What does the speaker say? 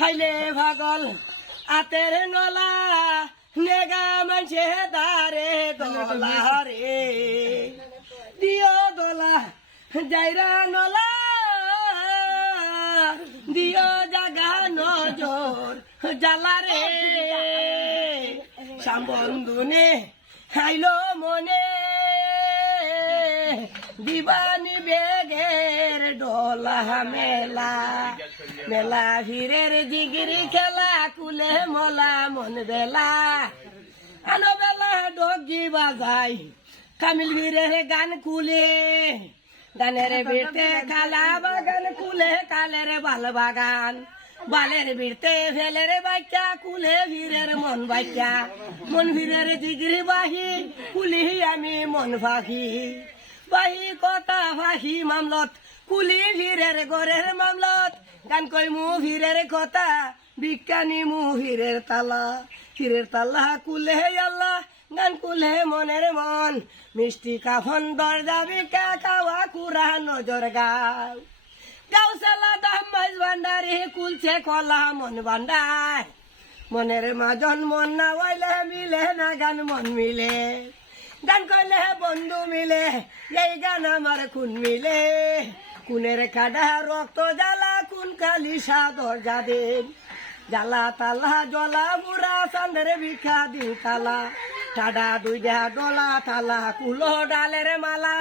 খাইলে ভাগল আতের নলা নেগা মানছে দারে দলা রে দিও দলা যাইরা নলা দিও জাগা নজর জ্বালা রে সাম্বন্ধুনে খাইলো মনে দিবানি বেগের ডোলা মেলা মেলা ভিড়ের জিগিরি খেলা কুলে মলা মন বেলা আনো বেলা ডগি বাজাই কামিল ভিড়ের গান কুলে গানের বিড়তে কালা বাগান কুলে কালের বাল বাগান বালের বিড়তে ফেলের বাচ্চা কুলে ভিড়ের মন বাচ্চা মন ভিড়ের জিগিরি বাহি কুলি আমি মন পাখি বাহি কথা ভাহি মামলত কুলি ভিড়ের গোরের মামলত গান কই মু ভিড়ের কথা বিজ্ঞানী মু হিরের তালা কুলে আল্লাহ গান কুলে মনের মন মিষ্টি কাফন দরজা বিকা খাওয়া কুরা নজর গাও গাও সালা দাম মাছ ভান্ডারে কুলছে কলা মন ভান্ডার মনের মাজন মন না হইলে মিলে না গান মন মিলে গান কইলে বন্ধু মিলে এই গান আমার খুন মিলে কুনের কাডা রক্ত জ্বালা কুন কালি সাদর যাদের জ্বালা তালা জলা বুড়া চান্দের ভিক্ষা দিন তালা টাডা দুইটা ডলা তালা কুলো ডালের মালা